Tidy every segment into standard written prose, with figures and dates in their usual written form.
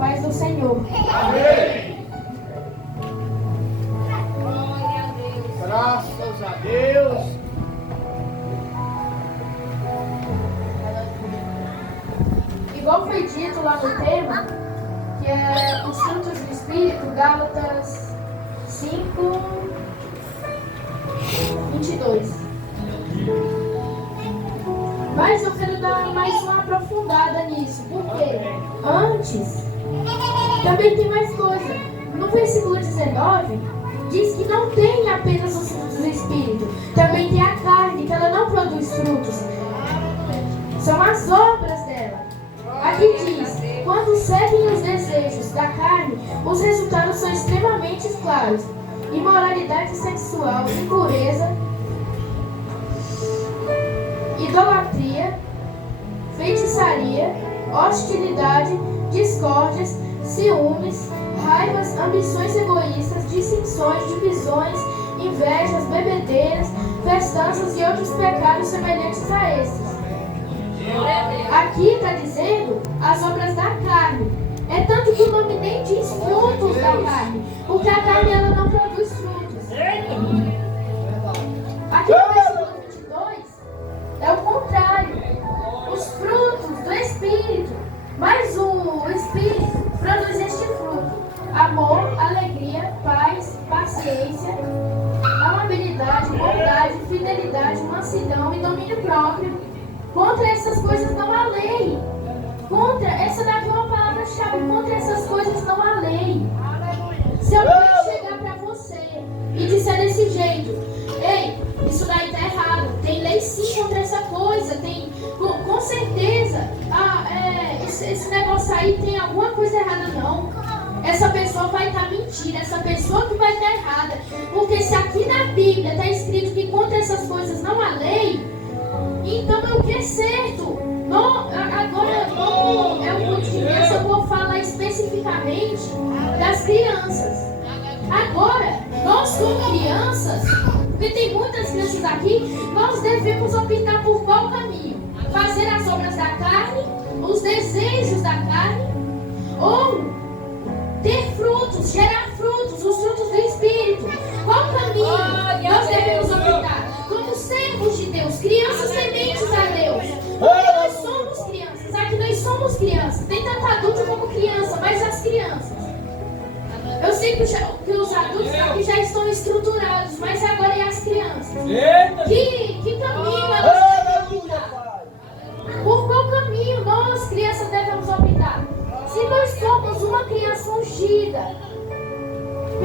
paz do Senhor. Amém. Graças a Deus. Igual foi dito lá no tema, que é os frutos do Espírito, Gálatas 5:22. Mas eu quero dar mais uma aprofundada nisso, porque antes também tem mais coisa. No versículo 19 diz que não tem apenas os frutos do Espírito, também tem a carne, que ela não produz frutos. São as obras dela. Aqui diz, quando seguem os desejos da carne, os resultados são extremamente claros: imoralidade sexual, impureza, idolatria, feitiçaria, hostilidade, discórdias, ciúmes, raivas, ambições egoístas, dissensões, divisões, invejas, bebedeiras, festanças e outros pecados semelhantes a esses. Aqui está dizendo as obras da carne. É tanto que o nome nem diz frutos da carne, porque a carne ela não produz frutos. Aqui no versículo 22 é o contrário. Os frutos do Espírito, mas o Espírito produz este fruto: amor, alegria, paz, paciência, amabilidade, bondade, fidelidade, mansidão e domínio próprio. Contra essas coisas não há lei. Essa daqui é uma palavra-chave. Contra essas coisas não há lei. Se eu chegar para você e disser desse jeito: ei, isso daí está errado, tem lei sim contra essa coisa, tem, com certeza, esse negócio aí tem alguma coisa errada, não. Essa pessoa vai estar mentindo, essa pessoa que vai estar errada. Porque se aqui na Bíblia está escrito que contra essas coisas não há lei, então é o que é certo. Agora é um culto de criança, eu vou falar especificamente das crianças. Agora, nós como crianças, porque tem muitas crianças aqui, nós devemos optar por qual caminho? Fazer as obras da carne, os desejos da carne, ou ter frutos, gerar frutos, os frutos do Espírito? Qual caminho nós devemos optar? Como servos de Deus, crianças tementes a Deus. Porque nós somos crianças, aqui nós somos crianças. Tem tanto adulto como criança, mas as crianças. Eu sei que os adultos aqui já estão estruturados, mas agora é as crianças. Que caminho elas devem optar? Por qual caminho nós, crianças, devemos optar? Se nós somos uma criança ungida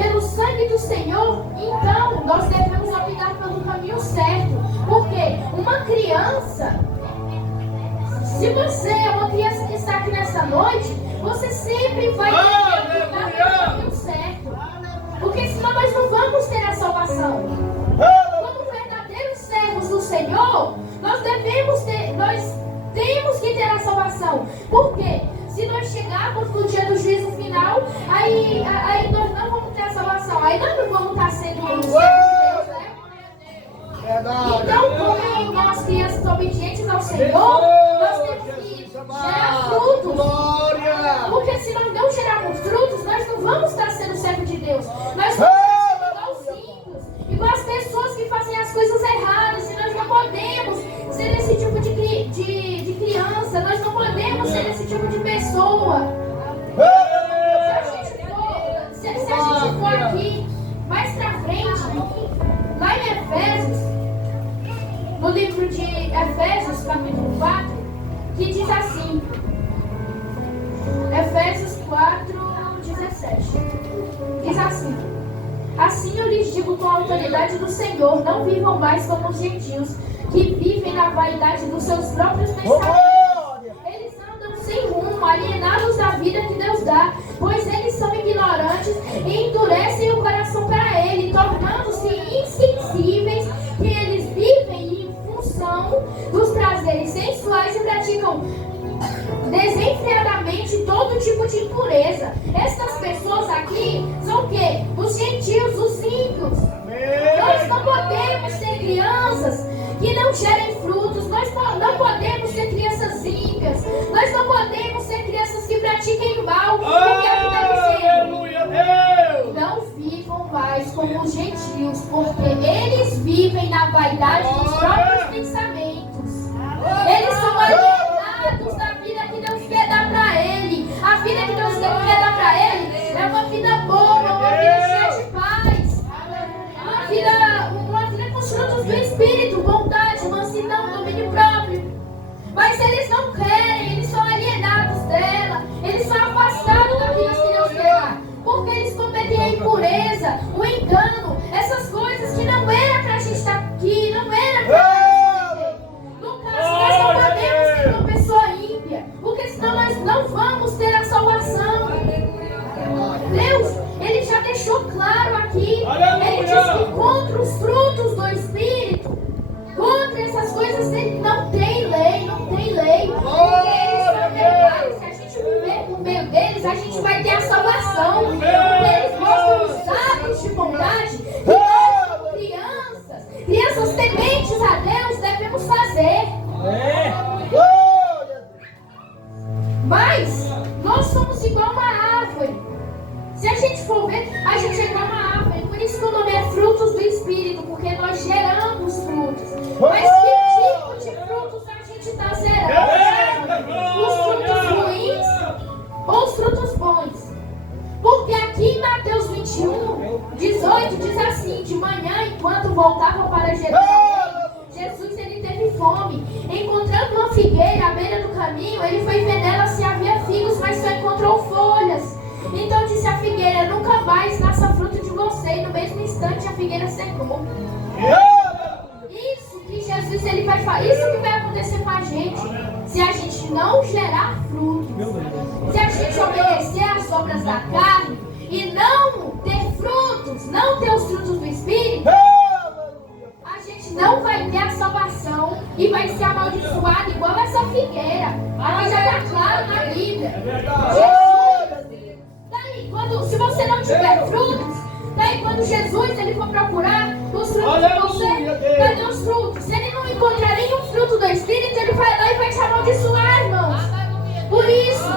pelo sangue do Senhor, então nós devemos optar pelo caminho certo. Porque uma criança, se você é uma criança que está aqui nessa noite, você sempre vai ter optar pelo caminho certo. Porque senão nós não vamos ter a salvação. Como verdadeiros servos do Senhor, nós temos que ter a salvação. Por quê? Se nós chegarmos no dia do juízo final, aí nós não vamos ter a salvação. Aí nós não vamos estar sendo servos de Deus, né? Então, como nós crianças obedientes ao Senhor, nós temos que gerar frutos. Porque se nós não gerarmos frutos, nós não vamos estar sendo servos de Deus. Nós vamos ser igualzinhos, igual as pessoas que fazem as coisas erradas. E nós não podemos ser esse tipo de criança. Nós não podemos ser esse tipo de pessoa. Se a gente for aqui mais pra frente, lá em Efésios, no livro de Efésios, capítulo 4, que diz assim, Efésios 4:17, diz assim: assim eu lhes digo com a autoridade do Senhor, não vivam mais como os gentios, que vivem na vaidade dos seus próprios pensamentos. Eles andam sem rumo, alienados da vida que Deus dá, pois eles são ignorantes e endurecem o coração para Ele, tornando-se insensíveis, que eles vivem em função dos prazeres sensuais e praticam desenfreadamente todo tipo de impureza. Estas pessoas aqui são o quê? Os gentios, os ímpios. Nós não podemos ser crianças que não gerem frutos. Nós não podemos ser crianças ímpias. Nós não podemos ser crianças que pratiquem mal. paz com os gentios, porque eles vivem na vaidade dos próprios pensamentos. Eles são alienados da vida que Deus quer dar para ele. A vida que Deus quer dar para ele é uma vida boa, uma vida cheia de paz, uma vida com os frutos do Espírito, bondade, mansidão, domínio próprio. Mas eles não querem, eles são alienados dela, eles são afastados daquilo que Deus quer dar, porque eles cometem a impureza, o engano, essas coisas que não era para a gente estar aqui, não era para no caso, nós não podemos ser uma pessoa ímpia, porque senão nós não vamos ter a salvação. Deus, Ele já deixou claro aqui, Ele diz que contra os frutos do Espírito, contra essas coisas, Ele não tem lei, não tem lei. Porque eles são verdade, se a gente viver por meio deles, a gente vai ter a salvação. Porque eles mostram os atos de bondade que nós, como crianças tementes a Deus, devemos fazer. Mas nós somos igual uma árvore. Se a gente for ver, a gente é igual uma árvore. Por isso que o nome é frutos do Espírito, porque nós geramos frutos. Mas que tipo de frutos a gente está gerando? Os frutos ruins ou os frutos bons? Porque aqui em Mateus 21, 18 diz assim: de manhã, enquanto voltava para Jerusalém, Jesus ele teve fome. Encontrando uma figueira à beira do caminho, ele foi ver nela se havia figos, mas só encontrou folhas. Então disse a figueira: nunca mais nasça fruto de você. E no mesmo instante a figueira secou. Isso que Jesus ele vai fazer, isso que vai acontecer com a gente, se a gente não gerar frutos, se a gente obedecer às obras da carne e não ter frutos, não ter os frutos do Espírito, a gente não vai ter a salvação e vai ser amaldiçoado igual essa figueira. Aqui já está claro na Bíblia. Jesus, daí, se você não tiver frutos, daí quando Jesus ele for procurar os frutos de você, cadê os frutos? Se ele não encontrar nenhum fruto do Espírito, ele vai lá e vai te amaldiçoar, irmãos. Por isso,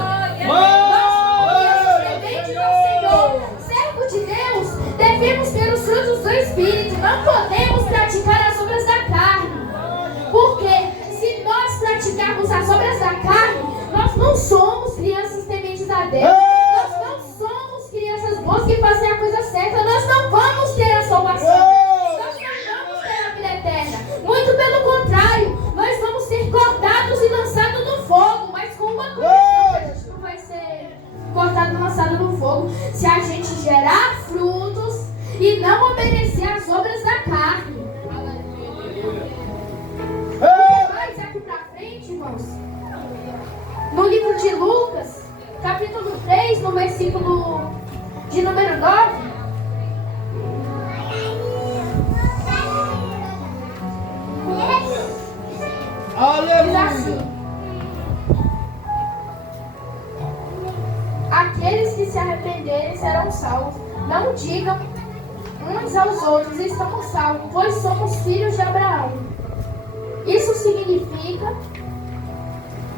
nós, tementes ao Senhor, servo de Deus, devemos ter os frutos do Espírito. Não podemos praticar as obras da carne. Porque se nós praticarmos as obras da carne, nós não somos crianças tementes a Deus. Nós não somos crianças boas que fazem a coisa certa. Nós não vamos ter a salvação. Nós não vamos ter a vida eterna. Muito pelo contrário, nós vamos ser cortados e lançados no fogo. Mas com uma condição: a gente não vai ser cortado e lançado no fogo se a gente gerar frutos e não obedecer às obras da carne. Mais aqui pra frente, irmãos, no livro de Lucas, capítulo 3, no versículo de número 9, diz assim: aqueles que se arrependerem serão salvos. Não digam uns aos outros: estamos salvos, pois somos filhos de Abraão. Isso significa: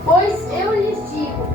pois eu lhes digo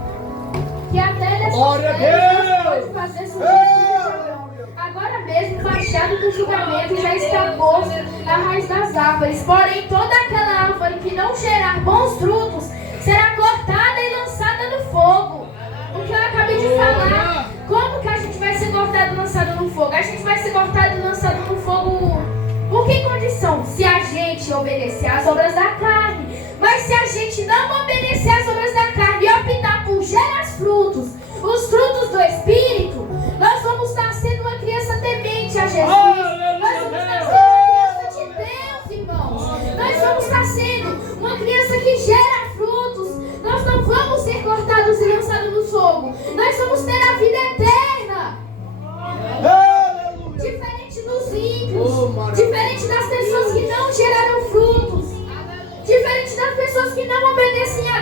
que até nessas terras pode fazer surgir filhos de Abraão. Agora mesmo o machado do julgamento já está posto na raiz das árvores. Porém, toda aquela árvore que não gerar bons frutos será cortada e lançada no fogo. O que eu acabei de falar. Como que a gente vai ser cortado e lançado no fogo? A gente vai ser cortado e lançado no fogo por que condição? Se a gente obedecer às obras da carne. Mas se a gente não obedecer às obras da carne e optar por gerar frutos, os frutos do Espírito, nós vamos estar sendo uma criança temente a Jesus. Nós vamos estar sendo uma criança de Deus, irmãos. Nós vamos estar sendo uma criança que gera frutos. Nós não vamos ser cortados e lançados no fogo. Nós vamos ter a vida eterna. Diferente dos ímpios, diferente das pessoas que não geraram frutos, diferente das pessoas que não obedecem a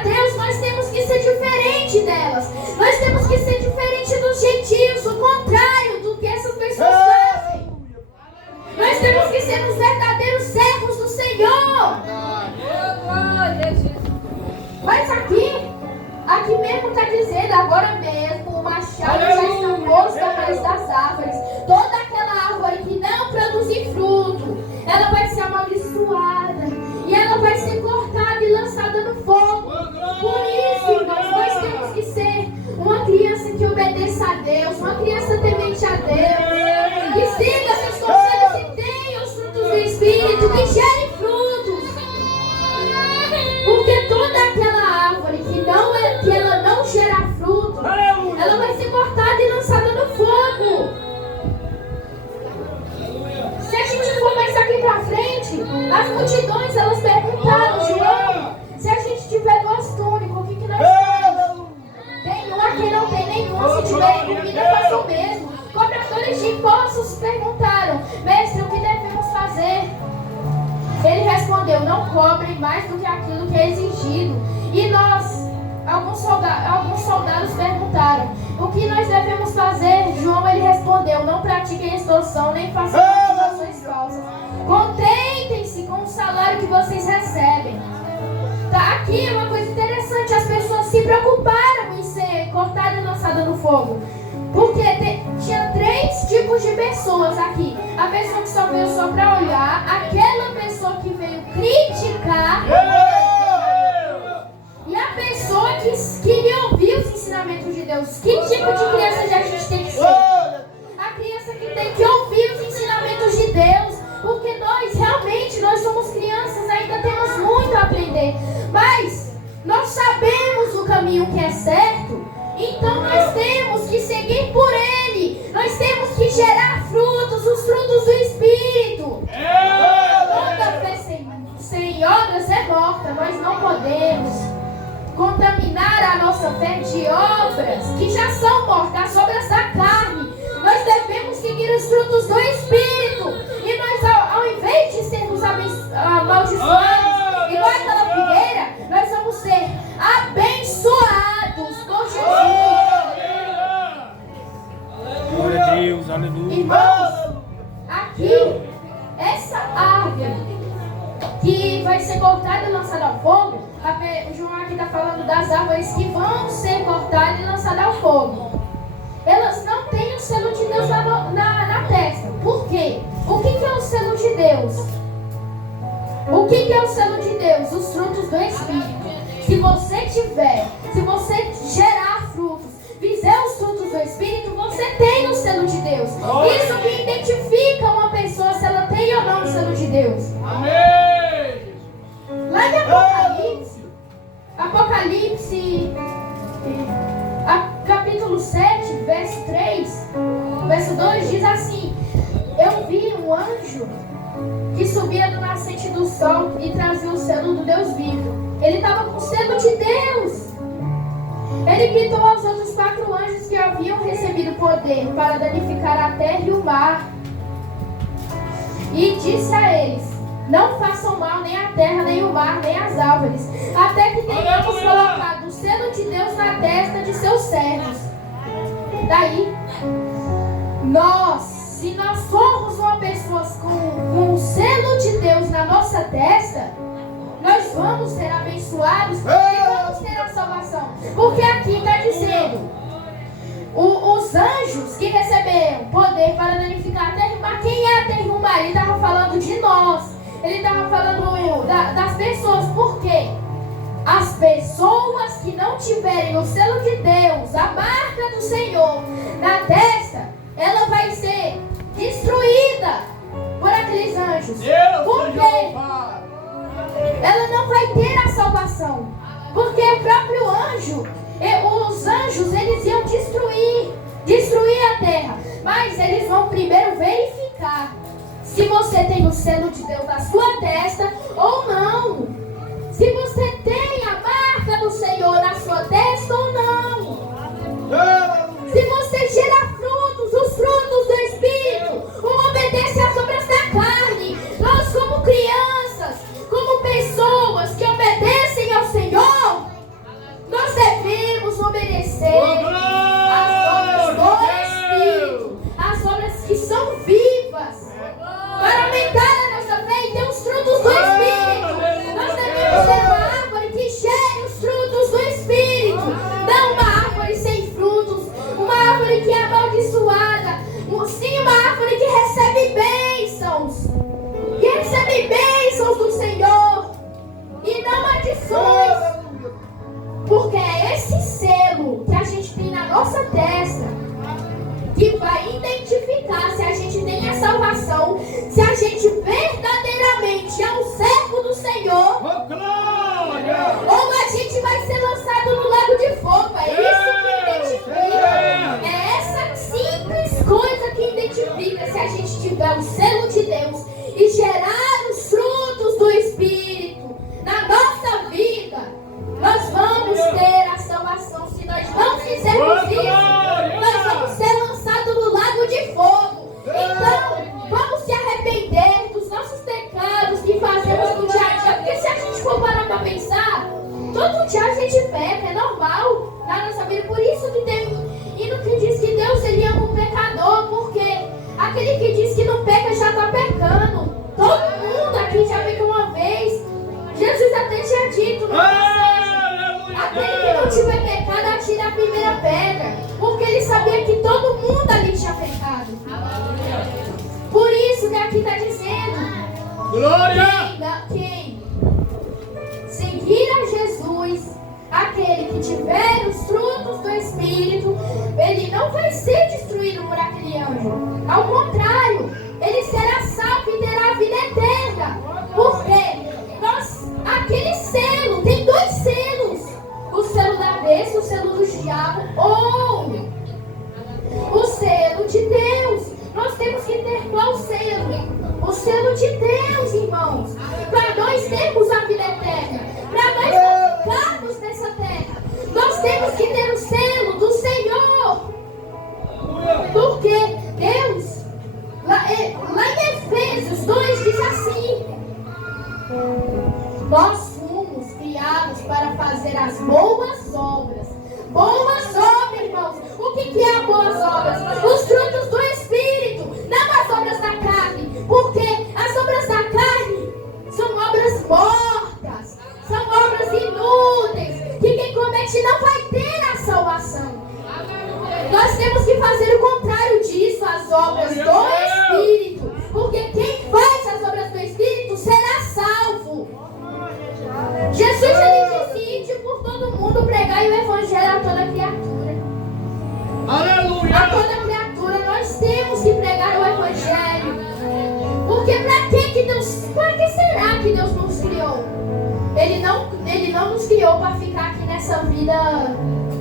Deus, uma criança temente a Deus, que siga seus conselhos e tenha os frutos do Espírito, que gere frutos. Porque toda aquela árvore que ela não gerar fruto, ela vai ser cortada e lançada no fogo. Se a gente for mais aqui pra frente, as multidões elas perguntaram, João, se a gente tiver 2 túnicas, o que nós temos? Tem uma, quem não tem nenhuma, se tiver comida, faça o mesmo. Cobradores de impostos perguntaram, mestre, o que devemos fazer? Ele respondeu, não cobrem mais do que aquilo que é exigido. E nós, alguns soldados perguntaram, o que nós devemos fazer? João, ele respondeu, não pratiquem extorsão, nem façam acusações falsas. Contentem-se com o salário que vocês recebem. Tá, aqui é uma coisa interessante, as pessoas se preocuparam em ser cortada e lançada no fogo. Porque tinha 3 tipos de pessoas aqui. A pessoa que só veio só para olhar, aquela pessoa que veio criticar e a pessoa que queria ouvir os ensinamentos de Deus. Que tipo de criança a gente tem que ser? A criança que tem que ouvir os ensinamentos de Deus. Porque nós somos crianças, ainda temos muito a aprender. Mas nós sabemos o caminho que é certo. Então nós temos que seguir por ele. Nós temos que gerar frutos, os frutos do Espírito. Toda fé sem obras é morta. Nós não podemos contaminar a nossa fé de obras que já são mortas, as obras da carne. Nós devemos seguir os frutos do Espírito. E nós, ao invés de sermos amaldiçoados, igual aquela figueira, nós vamos ser abençoados por Jesus. Glória a Deus, aleluia. Irmãos, aqui, essa árvore que vai ser cortada e lançada ao fogo, o João aqui está falando das árvores que vão ser cortadas e lançadas ao fogo. Elas não têm o selo de Deus na testa. Por quê? O que é o selo de Deus? O que é o selo de Deus? Os frutos do Espírito. Se você gerar frutos, fizer os frutos do Espírito, você tem o selo de Deus. Isso que identifica uma pessoa se ela tem ou não o selo de Deus. Amém. Lá em Apocalipse, capítulo 7, verso 3, verso 2, diz assim: eu vi um anjo que subia do nascente do sol e trazia o selo do Deus vivo. Ele estava com o selo de Deus. Ele gritou aos outros 4 anjos que haviam recebido poder para danificar a terra e o mar, e disse a eles: não façam mal nem a terra, nem o mar, nem as árvores, até que tenhamos colocado o selo de Deus na testa de seus servos. Daí, se nós formos uma pessoa com o selo de Deus na nossa testa, nós vamos ser abençoados e vamos ter a salvação. Porque aqui está dizendo, os anjos que receberam poder para danificar a terra e o mar. Quem é a terra e o mar? Ele estava falando de nós. Ele estava falando das pessoas. Por quê? As pessoas que não tiverem o selo de Deus, a marca do Senhor na testa, ela vai ser destruída por aqueles anjos. Por quê? Ela não vai ter a salvação. Porque o próprio anjo, os anjos, eles iam destruir a terra. Mas eles vão primeiro verificar se você tem o selo de Deus na sua testa ou não. Se você tem a marca do Senhor na sua testa ou não. Se você gera frutos, os frutos do Espírito, ou obedece às obras da carne. Nós, como crianças, como pessoas que obedecem ao Senhor, nós devemos obedecer às obras do Espírito, às obras que são vivas, para aumentar a nossa fé e ter os frutos do Espírito. gente verdadeiramente é um servo do Senhor, Oh, glória! ou a gente vai ser lançado no lago de fogo. É isso que identifica. É essa simples coisa que identifica se a gente tiver o selo de Deus e gerar os frutos do Espírito na nossa vida. Nós vamos ter a salvação. Se nós não fizermos isso, nós vamos ser lançados no lago de fogo. Então, vamos se arrepender dos nossos pecados que fazemos no dia a dia. Porque se a gente for parar para pensar, todo dia a gente peca, é normal na nossa vida. Por isso que tem hino que diz que Deus ele ama o pecador, porque aquele que diz que não peca já está pecando. Todo mundo aqui já pecou uma vez. Jesus até tinha dito, aquele que não tiver pecado, atira a primeira pedra. Porque ele sabia que todo mundo ali tinha pecado. Por isso que aqui está dizendo: Glória! quem seguir a Jesus, aquele que tiver os frutos do Espírito, ele não vai ser destruído por aquele anjo. Ao contrário, ele será salvo e terá a vida eterna. Porque aquele selo, tem dois selos: o selo da besta, o selo do diabo, ou o selo de Deus. Nós temos que ter qual selo? O selo de Deus, irmãos, para nós termos a vida eterna, para nós ficarmos nessa terra. Nós temos que ter o selo do Senhor, porque Deus, lá em Efésios 2 diz assim: nós fomos criados para fazer as boas obras. Boas obras, irmãos. O que é as boas obras? Os frutos do Espírito, não as obras da carne. Porque as obras da carne são obras mortas, são obras inúteis, que quem comete não vai ter a salvação. Nós temos que fazer o contrário disso, as obras do Espírito. Porque quem faz as obras do Espírito será salvo. Jesus ele disse: ide por todo mundo, pregai o Evangelho a toda criatura. Aleluia! A toda criatura nós temos que pregar o Evangelho. Porque para que será que Deus nos criou? Ele não nos criou para ficar aqui nessa vida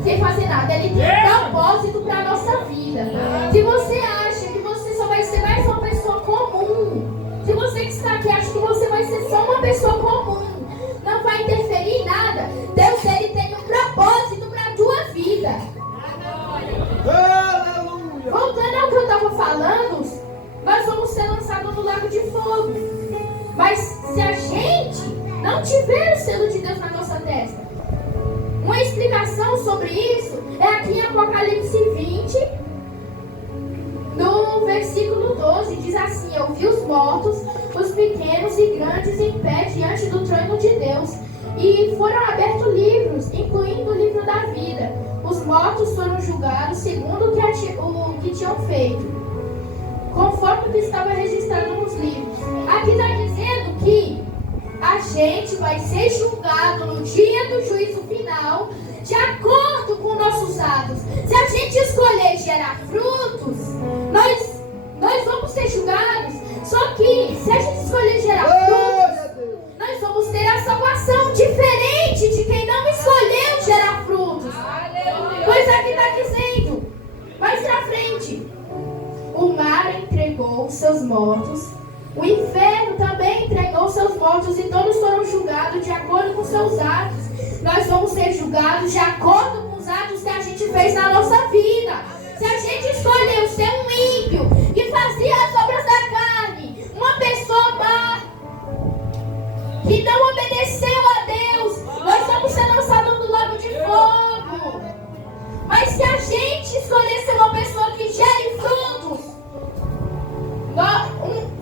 sem fazer nada. Ele tem um propósito para a nossa vida. Se você acha que você só vai ser mais uma pessoa comum, se você que está aqui acha que você vai ser só uma pessoa comum, não vai interferir em nada, Deus ele tem um propósito para a tua vida. Aleluia! Voltando ao que eu estava falando, nós vamos ser lançados no lago de fogo. Mas se a gente não tiver o selo de Deus na nossa testa, uma explicação sobre isso é aqui em Apocalipse 20, no versículo 12, diz assim: eu vi os mortos, os pequenos e grandes, em pé diante do trono de Deus, e foram abertos livros, incluindo o livro da vida. Os mortos foram julgados segundo o que tinham feito, conforme o que estava registrado nos livros. Aqui está dizendo que a gente vai ser julgado no dia do juízo final, de acordo com nossos atos. Se a gente escolher gerar frutos, nós vamos ser julgados. Só que se a gente escolher gerar frutos, nós vamos ter a salvação, diferente de quem não escolheu gerar frutos. Pois aqui está dizendo, mais pra frente: o mar entregou seus mortos, o inferno também entregou seus mortos, e todos foram julgados de acordo com seus atos. Nós vamos ser julgados de acordo com os atos que a gente fez na nossa vida. Se a gente escolheu ser um ímpio que fazia as obras da carne, uma pessoa má, que não obedeceu a Deus, nós vamos ser lançados no lago de fogo. Mas se a gente escolher ser uma pessoa que gere frutos,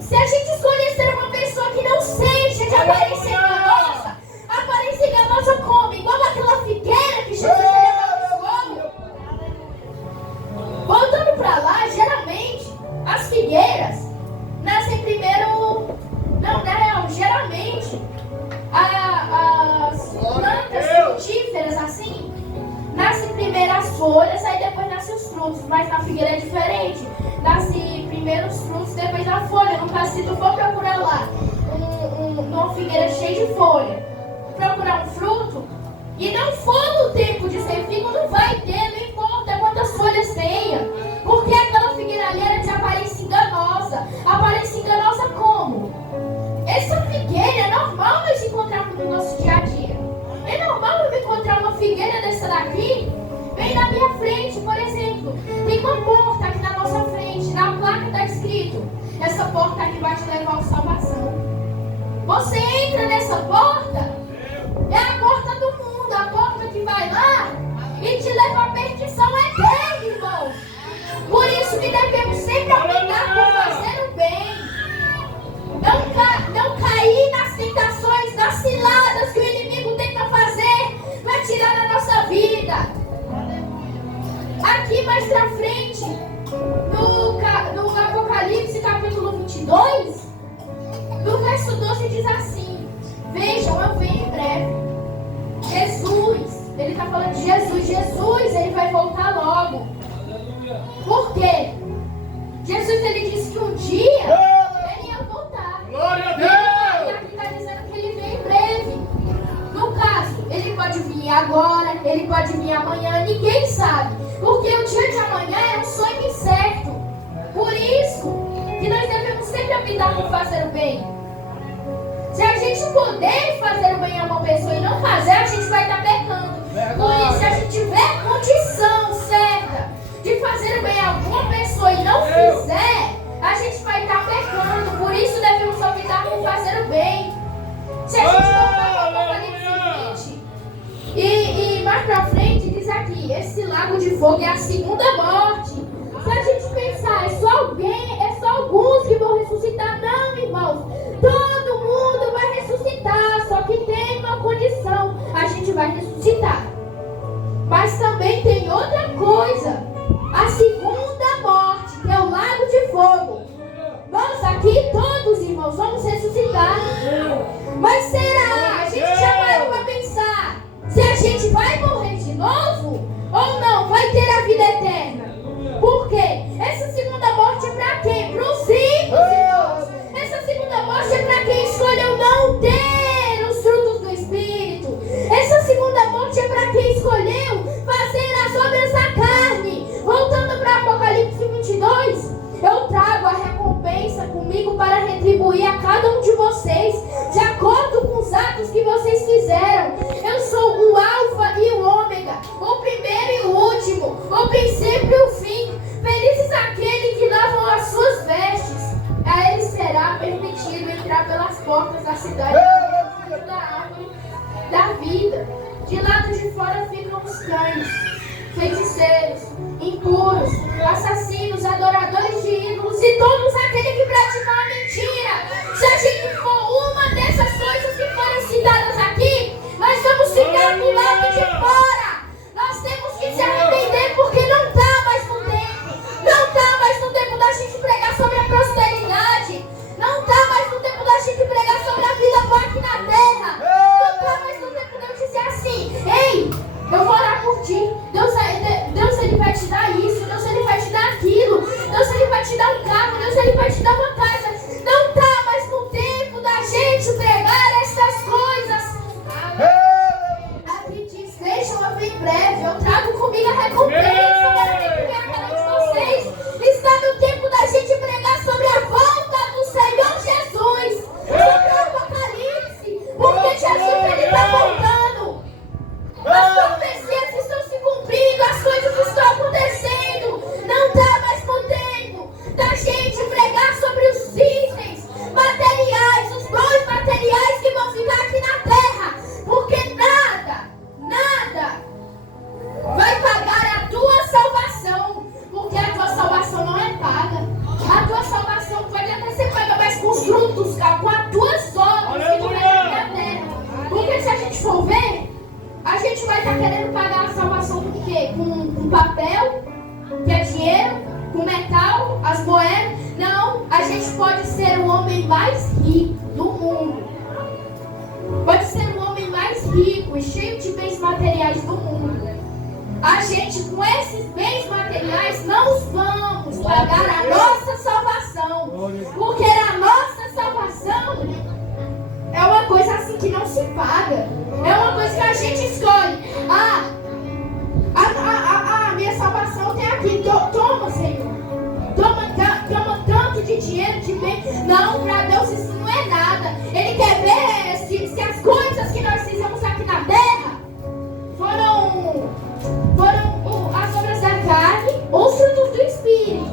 se a gente escolher ser uma pessoa que não seja de aparência enganosa, aparência enganosa como? Igual aquela figueira que Jesus levou. Voltando para lá, geralmente as figueiras nascem primeiro. Não, na real, geralmente as plantas frutíferas assim nascem primeiro as folhas, aí depois nascem os frutos. frutos, mas na figueira é diferente. Nasce primeiro os frutos, depois a folha. No caso, se tu for procurar lá uma figueira cheia de folha, procurar um fruto, e não for no tempo de ser figo, não vai ter, não importa quantas folhas tenha. Porque aquela figueira ali era de aparência enganosa. Aparência enganosa como? Essa figueira é normal nós encontrarmos no nosso dia a dia. É normal eu encontrar uma figueira dessa daqui, bem na minha frente, por exemplo. Tem uma porta aqui na nossa frente, na placa está escrito: essa porta aqui vai te levar à salvação. Você entra nessa porta, é a porta do mundo, a porta que vai lá e te leva à perdição eterna, irmão. Por isso que devemos sempre optar por fazer o bem. Não cair nas tentações, nas ciladas que o inimigo tenta fazer para tirar a nossa vida. Aqui mais pra frente, no Apocalipse capítulo 22, no verso 12 diz assim: vejam, eu venho em breve. Jesus, ele está falando de Jesus, ele vai voltar logo. Por quê? Jesus, ele disse que um dia ele ia voltar. Glória a Deus! E aqui está dizendo que ele vem em breve. No caso, ele pode vir agora, ele pode vir amanhã, ninguém sabe. Porque o dia de amanhã é um sonho incerto. Por isso que nós devemos sempre optar por fazer o bem. Se a gente puder fazer o bem a uma pessoa e não fazer, a gente vai estar pecando. Por isso, se a gente tiver condição certa de fazer o bem a alguma pessoa e não fizer, a gente vai estar pecando. Por isso devemos optar por fazer o bem. Se a gente voltar para o Apocalipse 20 e mais pra frente diz aqui: esse lago de fogo é a segunda morte. Se a gente pensar, é só alguns que vão ressuscitar, não, irmãos. Todo mundo vai ressuscitar, só que tem uma condição: a gente vai ressuscitar. Mas também tem outra coisa: a segunda morte, que é o lago de fogo. Nós aqui todos, irmãos, vamos ressuscitar. Mas será? A gente já parou para pensar se a gente vai morrer de novo ou não? Vai ter a vida eterna? Por quê? Essa segunda morte é para quem? Para os simples, irmãos. Essa segunda morte é para quem escolheu não ter os frutos do Espírito. Essa segunda morte é para quem escolheu fazer as obras da carne. Voltando para Apocalipse 22, eu trago a recompensa comigo para retribuir a cada um de vocês, de acordo com os atos que vocês fizeram. Eu sou o Alfa e o Ômega, o primeiro e o último, o princípio e o fim. Felizes aqueles que lavam as suas vestes. A eles será permitido entrar pelas portas da cidade da árvore da vida. De lado de fora ficam os cães, feiticeiros, impuros, assassinos, adoradores de ídolos e todos aqueles que praticam a mentira. Se a gente for uma dessas coisas que foram citadas aqui, nós vamos ficar do lado de fora. Nós temos que se arrepender, porque não está mais no tempo. Não está mais no tempo da gente pregar sobre a prosperidade. Não está mais no tempo da gente pregar sobre a vida boa aqui na terra. Não está mais no tempo de eu dizer assim: ei, eu vou orar por ti. Deus ele vai te dar isso. Deus ele vai te dar aquilo. Deus ele vai te dar um carro. Deus ele vai te dar uma casa. Não está mais no tempo da gente pregar essas coisas. Aqui diz: vejam, eu venho em breve. Eu trago comigo a recompensa para retribuir a cada um de vocês. Está no tempo da gente pregar sobre a volta do Senhor Jesus. Sobre o Apocalipse. Porque Jesus ele está voltando. As profecias estão se cumprindo, as coisas estão acontecendo. Não está mais no tempo da gente pregar sobre os itens materiais, os bons materiais que vão ficar aqui na terra. Porque nada vai pagar a tua salvação. Porque a tua salvação não é paga. A tua salvação pode até ser paga, mas com os frutos, com as tuas obras que tu vai ter aqui na terra. Porque se a gente for ver, a gente vai estar querendo pagar a salvação com o quê? Com papel, que é dinheiro, com metal, as moedas. Não, a gente pode ser o homem mais rico do mundo. Pode ser o homem mais rico e cheio de bens materiais do mundo. A gente, com esses bens materiais, materiais, não vamos pagar a nossa salvação. Porque a nossa salvação é uma coisa assim que não se paga. É uma coisa que a gente escolhe. Minha salvação tem aqui. Toma, Senhor. Toma tanto de dinheiro, de bem. Não, para Deus isso não é nada. Ele quer ver se as coisas que nós fizemos aqui na terra foram as obras da carne ou os frutos do Espírito.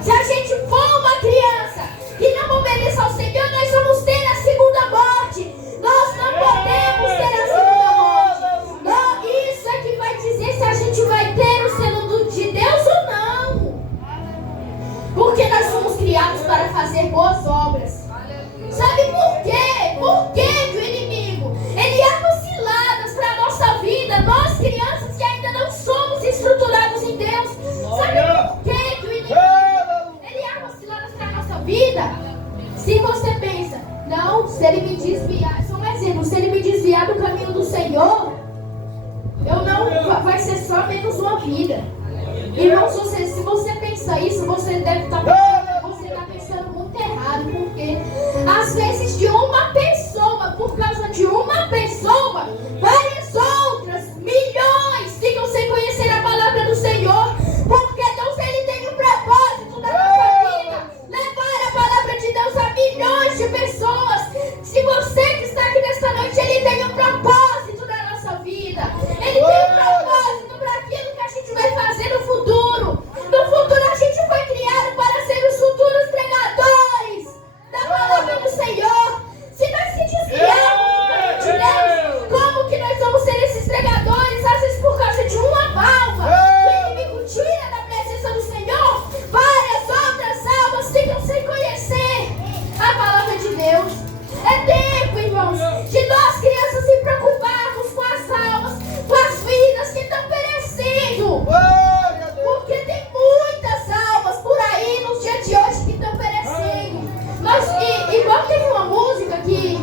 Se a gente for uma criança que não obedece ao Senhor, nós vamos ter a segunda morte. Nós não podemos ter a segunda morte. Não, isso é que vai dizer se a gente vai ter o selo de Deus ou não. Porque nós somos criados para fazer boas obras. Sabe por quê? Por que o inimigo ele arma ciladas para a nossa vida? Nós crianças que ainda não somos estruturados em Deus. Sabe por que o inimigo ele arma ciladas para a nossa vida? Se você pensa, não, se ele me desviar, só um exemplo, se ele me desviar do caminho do Senhor, vai ser só menos uma vida. Irmão, se você pensa isso, você deve estar pensando muito errado, porque às vezes de uma pessoa, por causa de uma pessoa, várias outras, milhões, ficam sem conhecer a palavra do Senhor, porque Deus ele tem um propósito na nossa vida, levar a palavra de Deus a milhões de pessoas. Se você que está aqui nesta noite, ele tem um propósito na nossa vida, ele tem um propósito para aquilo que a gente vai fazer no futuro. No futuro a gente foi criado para ser os futuros pregadores da palavra do Senhor. Se nós se desviarmos de Deus, como que nós vamos ser esses pregadores? Às vezes por causa de uma válvula, o inimigo tira da presença do Senhor, várias outras almas ficam sem conhecer a palavra de Deus. É tempo, irmãos, de nós crianças se preocuparmos com as almas, com as vidas que estão perecendo. Porque tem muitas almas por aí nos dias de hoje que estão perecendo. Igual teve uma música que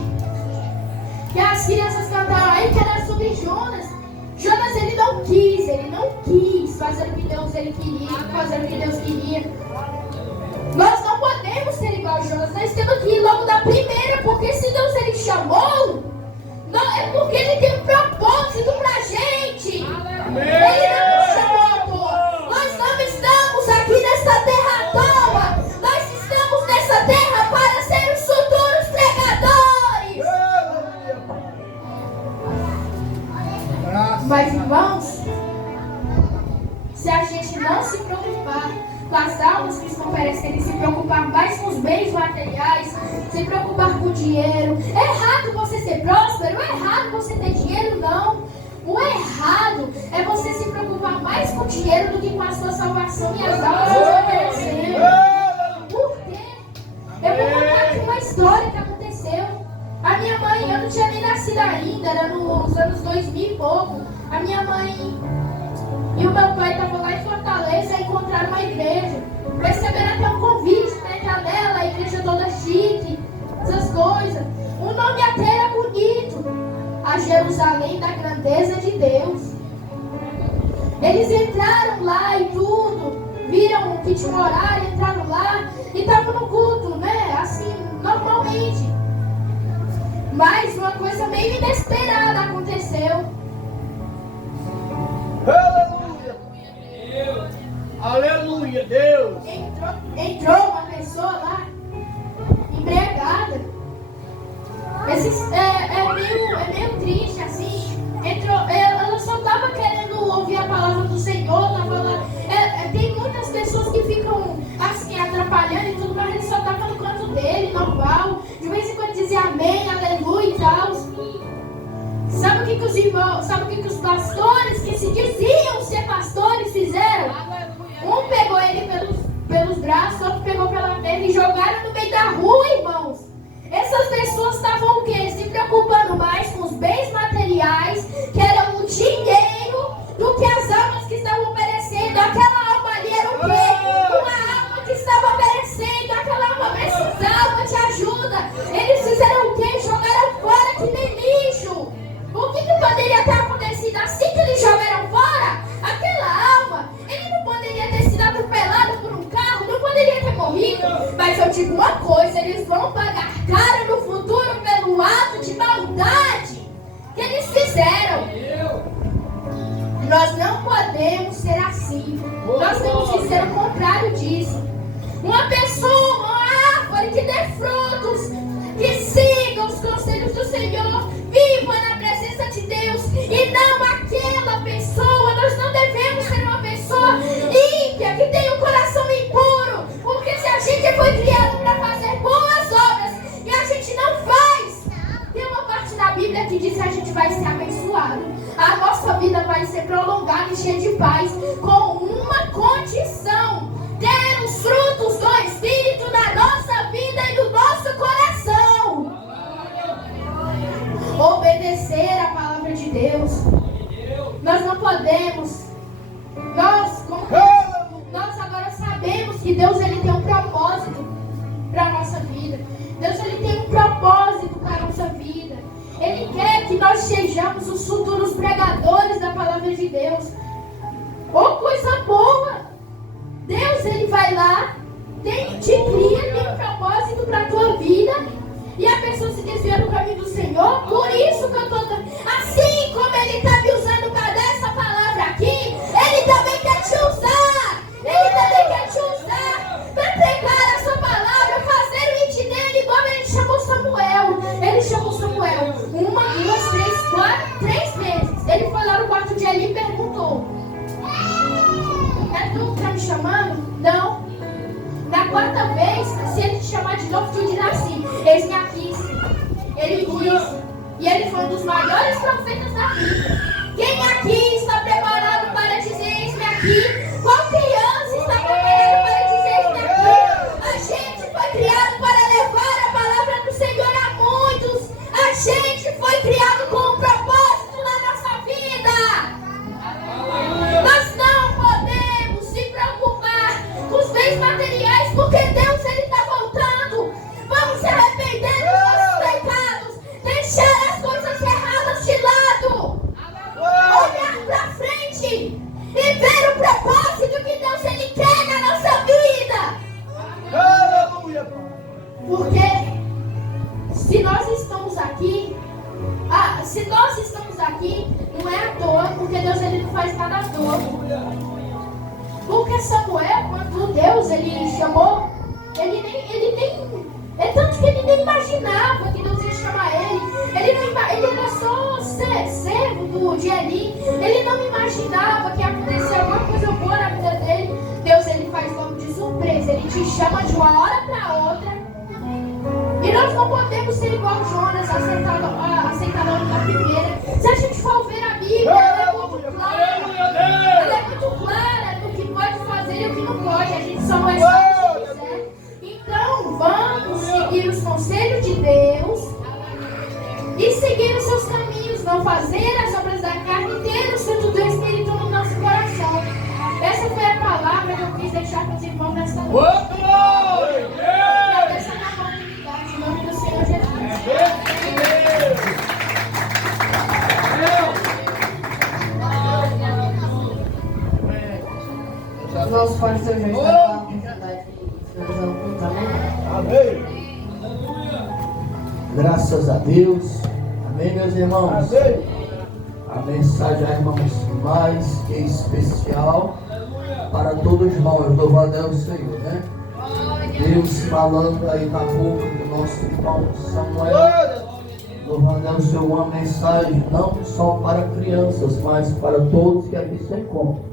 as crianças cantaram aí, que era sobre Jonas. Jonas ele não quis fazer o que Deus ele queria, fazer o que Deus queria. Nós não podemos ser igual a Jonas, nós temos que ir logo da primeira, porque se Deus ele chamou, não, é porque ele tem um propósito pra gente. Ele não nos chamou à toa. Nós não estamos aqui nessa terra à toa. Nós estamos nessa terra para ser os futuros pregadores. Mas irmãos, se a gente não se preocupar com as almas que estão perecendo, se preocupar mais com os bens materiais, se preocupar com o dinheiro, é errado você ser próspero, é errado você ter dinheiro, não. O errado é você se preocupar mais com o dinheiro do que com a sua salvação e as almas que estão perecendo. Por quê? Eu vou contar aqui uma história que aconteceu. A minha mãe, eu não tinha nem nascido ainda, era nos anos 2000 e pouco. A minha mãe e o meu pai estavam lá em Fortaleza e encontraram uma igreja. Receberam até um convite para entrar nela, a igreja toda chique, essas coisas. O nome até era bonito. A Jerusalém da grandeza de Deus. Eles entraram lá e tudo. Viram que tinha um horário, entraram lá e estavam no culto, né? Assim, normalmente. Mas uma coisa meio inesperada aconteceu. Aleluia, Deus. Entrou uma pessoa lá, embriagada. É meio triste assim. Ela só estava querendo ouvir a palavra do Senhor. Tava lá. Tem muitas pessoas que ficam assim atrapalhando e tudo, mas ele só estava no canto dele, normal. De vez em quando dizia amém, aleluia e tal. Sabe o que os irmãos, sabe o que os pastores que se diziam ser pastores fizeram? Um pegou ele pelos braços, outro pegou pela perna e jogaram no meio da rua, irmãos. Essas pessoas estavam o quê? Se preocupando mais com os bens materiais, que eram o dinheiro, do que as almas que estavam perecendo. Aquela alma ali era o quê? Uma alma que estava perecendo. Aquela alma precisava de ajuda. Eles fizeram o quê? Jogaram fora que nem lixo. O que poderia ter acontecido assim que eles jogaram fora? Aquela digo uma coisa, eles vão pagar caro no futuro pelo ato de maldade que eles fizeram. Nós não podemos ser assim. Nós temos que ser o contrário disso. Uma pessoa, uma árvore que dê frutos, que siga os conselhos do Senhor, viva na presença de Deus, e não aquela pessoa. Nós não devemos ser uma pessoa ímpia, que tem um coração impuro, porque se a gente foi criado para fazer boas obras e a gente não faz, tem uma parte da Bíblia que diz que a gente vai ser abençoado, a nossa vida vai ser prolongada e cheia de paz, com uma condição: ter os frutos do Espírito na nossa vida e no nosso coração. Obedecer a palavra de Deus. Nós não podemos. Nós agora sabemos que Deus, ele tem um propósito para a nossa vida. Deus, ele tem um propósito para a nossa vida. Ele quer que nós sejamos os futuros pregadores da palavra de Deus. Oh, coisa boa! Deus, ele vai lá, te cria, tem um propósito para a tua vida, e a pessoa se desvia do caminho do Senhor. Por isso que eu estou assim, como ele está me usando para dar essa palavra aqui, ele também quer te usar. Ele também quer te usar para pregar a sua palavra, fazer o id dele, igual ele chamou Samuel. Ele chamou Samuel 1, 2, 3, 4, 3 vezes. Ele foi lá no quarto de Eli e perguntou: é tu que está me chamando? Não. Na quarta vez, se ele te chamar de novo, tu dirá assim: eis-me aqui. Ele disse, e ele foi um dos maiores profetas da Bíblia. Quem aqui está preparado para dizer eis-me aqui? Qual criança está preparada para dizer eis-me aqui? A gente foi criado para levar a palavra do Senhor a muitos. A gente foi criado com um propósito na nossa vida. Nós não podemos se preocupar com os bens materiais, porque Deus, ele está voltando. Vamos se arrepender dos nossos pecados, deixar as coisas erradas de lado, olhar para frente e ver o propósito que Deus, ele quer na nossa vida. Aleluia. Porque se nós estamos aqui, não é à toa, porque Deus, ele não faz nada à toa. Porque Samuel, quando Deus, ele chamou, é tanto que ele nem imaginava que Deus ia chamar ele. Ele era só servo de Eli. Ele não imaginava que ia acontecer alguma coisa boa na vida dele. Deus, ele faz logo de surpresa. Ele te chama de uma hora para outra. E nós não podemos ser igual Jonas, aceitar logo na primeira. Se a gente for ver a Bíblia, ela é muito clara. Ela é muito clara do que pode fazer e o que não pode. A gente só não é só se quiser. Então, vamos seguir os conselhos de Deus e seguir os seus caminhos. Não fazer as obras da carne e ter o fruto do Espírito no nosso coração. Essa foi a palavra que eu quis deixar para os irmãos nessa noite. Em nome do Senhor Jesus. O nosso pastor já está finalizando o culto, amém? Graças a Deus. Amém, meus irmãos? Amém. A mensagem, irmãos, mais que especial para todos nós. Louvado é o Senhor, né? Deus falando aí na boca do nosso irmão Samuel. Louvado é o Senhor, uma mensagem não só para crianças, mas para todos que aqui se encontram.